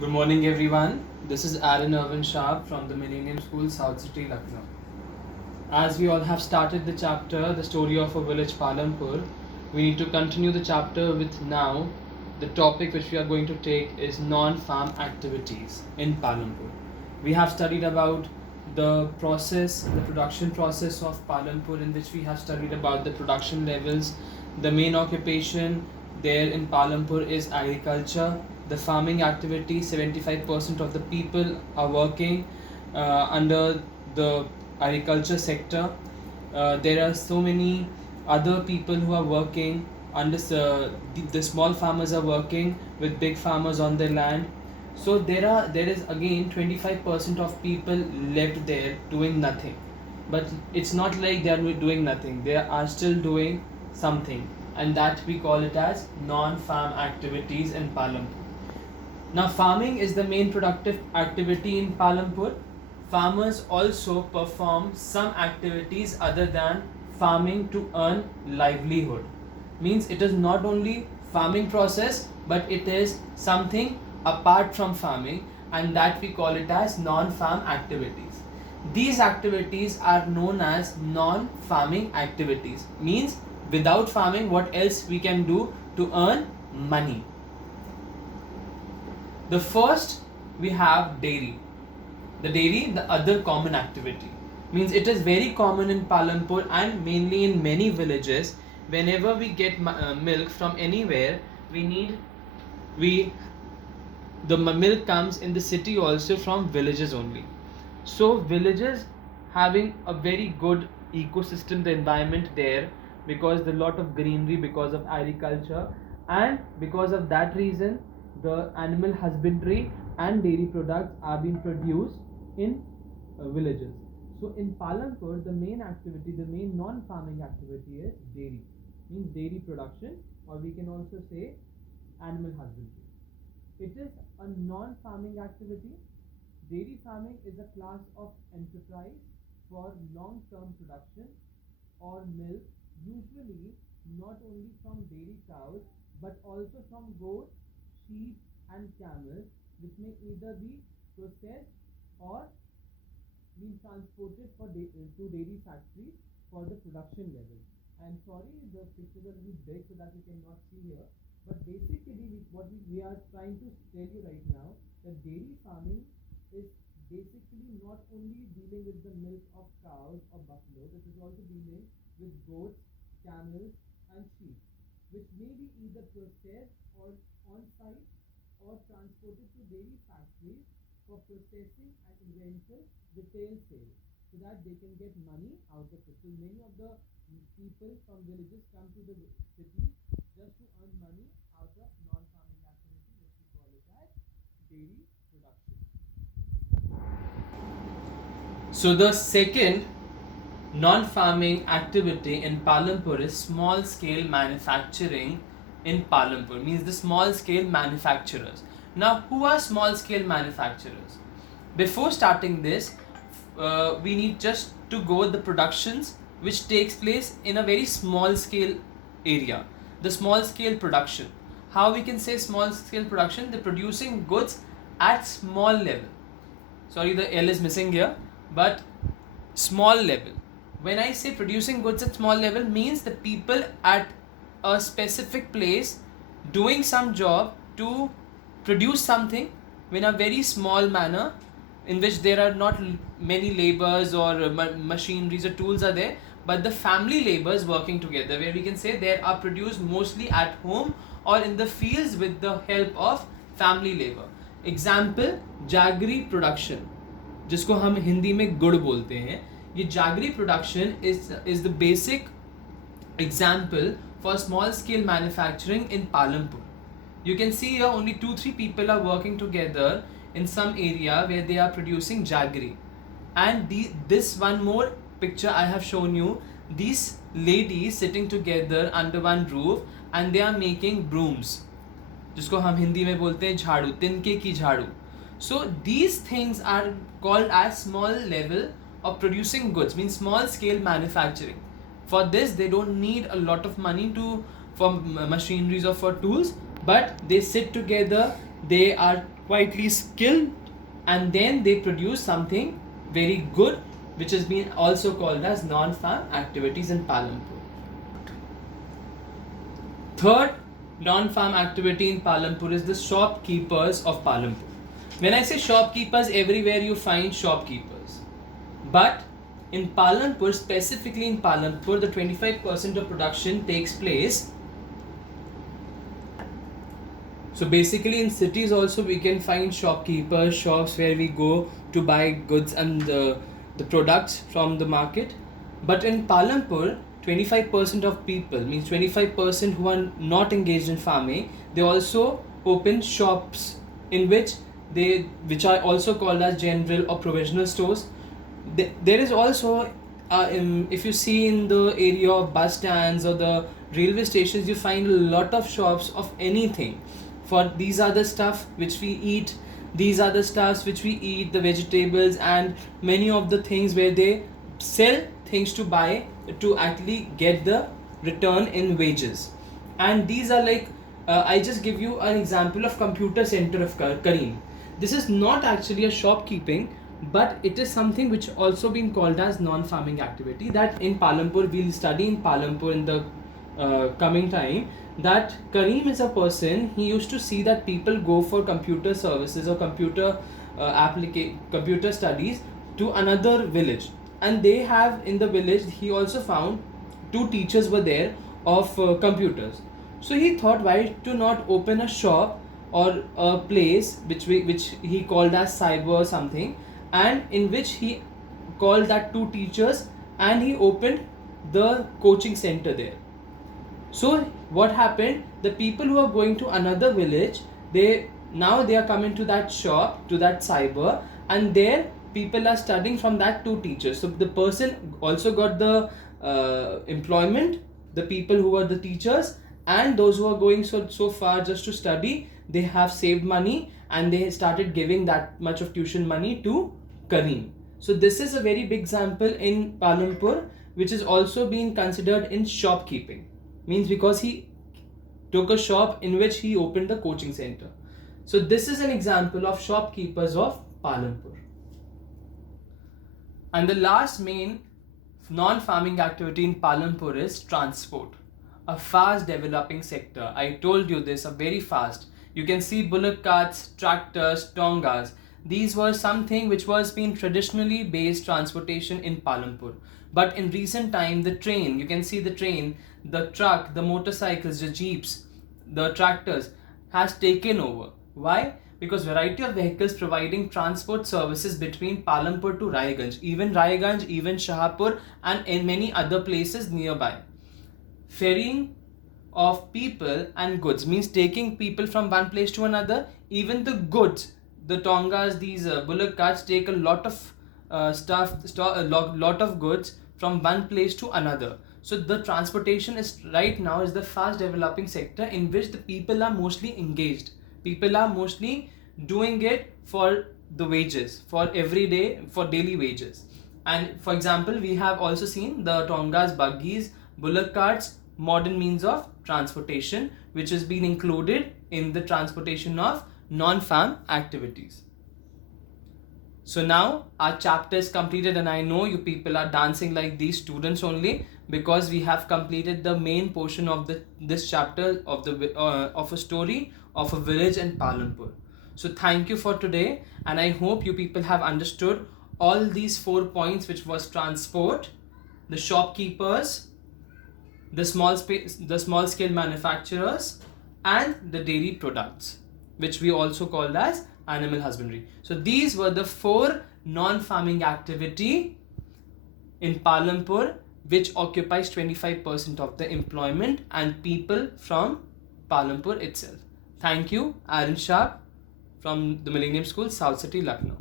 Good morning, everyone. This is Aaron Irvin Sharp from the Millennium School, South City, Lucknow. As we all have started the chapter, the story of a village Palampur, we need to continue the chapter with now. The topic which we are going to take is non-farm activities in Palampur. We have studied about the process, the production process of Palampur, in which we have studied about the production levels. The main occupation there in Palampur is agriculture. The farming activity, 75% of the people are working under the agriculture sector. There are so many other people who are working under the small farmers are working with big farmers on their land. So there is again 25% of people left there doing nothing. But it's not like they are doing nothing. They are still doing something, and that we call it as non-farm activities in Palampur. Now, farming is the main productive activity in Palampur. Farmers also perform some activities other than farming to earn livelihood. Means it is not only farming process, but it is something apart from farming, and that we call it as non-farm activities. These activities are known as non-farming activities. Means without farming, what else we can do to earn money? The first, we have dairy. The dairy, the other common activity. Means it is very common in Palampur and mainly in many villages. Whenever we get milk from anywhere, we the milk comes in the city also from villages only. So villages having a very good ecosystem, the environment there, because the lot of greenery, because of agriculture, and because of that reason the animal husbandry and dairy products are being produced in villages. So in Palampur, the main activity, the main non-farming activity is dairy. Means dairy production, or we can also say animal husbandry. It is a non-farming activity. Dairy farming is a class of enterprise for long-term production or milk, usually not only from dairy cows but also from goats, sheep and camels, which may either be processed or be transported to dairy factories for the production level. I'm sorry, the picture is a little big so that you cannot see here, but basically what we are trying to tell you right now, that dairy farming is basically not only dealing with the milk of cows or buffalo, it is also dealing with goats, camels and sheep, which may be either processed or on site or transported to dairy factories for processing and eventual retail sale, so that they can get money out of it. So many of the people from villages come to the cities just to earn money out of non-farming activity, which we call it as dairy production. So the second non-farming activity in Palampur is small-scale manufacturing in Palampur. Means the small-scale manufacturers. Now, who are small-scale manufacturers? Before starting this, we need just to go with the productions which takes place in a very small-scale area. The small-scale production. How we can say small-scale production? The producing goods at small level. Sorry, the L is missing here, but small level. When I say producing goods at small level, means the people at a specific place doing some job to produce something in a very small manner, in which there are not many labors or machineries or tools are there, but the family labors working together, where we can say they are produced mostly at home or in the fields with the help of family labor. Example jaggery production, जिसको हम हिंदी में गुड़ बोलते हैं, ये jaggery production is the basic example for small scale manufacturing in Palampur. You can see here only 2-3 people are working together in some area where they are producing jaggery. And this one more picture I have shown you, these ladies sitting together under one roof and they are making brooms, जिसको हम हिंदी में बोलते हैं झाड़ू, तिनके की झाड़ू. So these things are called as small level of producing goods, means small scale manufacturing. For this they don't need a lot of money for machineries or for tools, but they sit together, they are quietly skilled, and then they produce something very good, which has been also called as non-farm activities in Palampur. Third non-farm activity in Palampur is the shopkeepers of Palampur. When I say shopkeepers, everywhere you find shopkeepers. But in Palampur, specifically in Palampur, the 25% of production takes place. So basically in cities also we can find shopkeepers, shops where we go to buy goods and the products from the market. But in Palampur, 25% of people, means 25% who are not engaged in farming, they also open shops in which are also called as general or provisional stores. There is also if you see in the area of bus stands or the railway stations, you find a lot of shops of anything. For these are the stuff which we eat, these are the stuffs which we eat, the vegetables and many of the things where they sell things to buy to actually get the return in wages. And these are like I just give you an example of computer center of Kareem. This is not actually a shopkeeping, but it is something which also been called as non-farming activity, that in Palampur we'll study in Palampur in the coming time, that Kareem is a person, he used to see that people go for computer services or computer studies to another village, and they have in the village, he also found two teachers were there of computers. So he thought, why to not open a shop or a place which he called as cyber or something, and in which he called that two teachers and he opened the coaching center there. So what happened, the people who are going to another village, they are coming to that shop, to that cyber, and there people are studying from that two teachers. So the person also got the employment, the people who are the teachers, and those who are going so far just to study, they have saved money and they started giving that much of tuition money to Kareem. So this is a very big example in Palampur, which is also being considered in shopkeeping. Means because he took a shop in which he opened the coaching center. So this is an example of shopkeepers of Palampur. And the last main non-farming activity in Palampur is transport, a fast developing sector. I told you this, a very fast. You can see bullock carts, tractors, tongas. These were something which was being traditionally based transportation in Palampur. But in recent time, the train, you can see the train, the truck, the motorcycles, the jeeps, the tractors has taken over. Why? Because variety of vehicles providing transport services between Palampur to Raiganj, even Shahapur and in many other places nearby. Ferrying of people and goods, means taking people from one place to another. Even the goods, the tongas, these bullock carts take a lot of lot of goods from one place to another. So the transportation is right now is the fast developing sector in which the people are mostly engaged. People are mostly doing it for the wages, for every day, for daily wages. And for example, we have also seen the tongas, buggies, bullock carts, modern means of transportation, which has been included in the transportation of non-farm activities. So now our chapter is completed, and I know you people are dancing like these students only, because we have completed the main portion of this chapter of of a story of a village in Palampur. So thank you for today, and I hope you people have understood all these 4 points, which was transport, the shopkeepers, the small scale manufacturers, and the dairy products, which we also called as animal husbandry. So these were the 4 non-farming activity in Palampur, which occupies 25% of the employment and people from Palampur itself. Thank you, Aaron Sharp from the Millennium School, South City, Lucknow.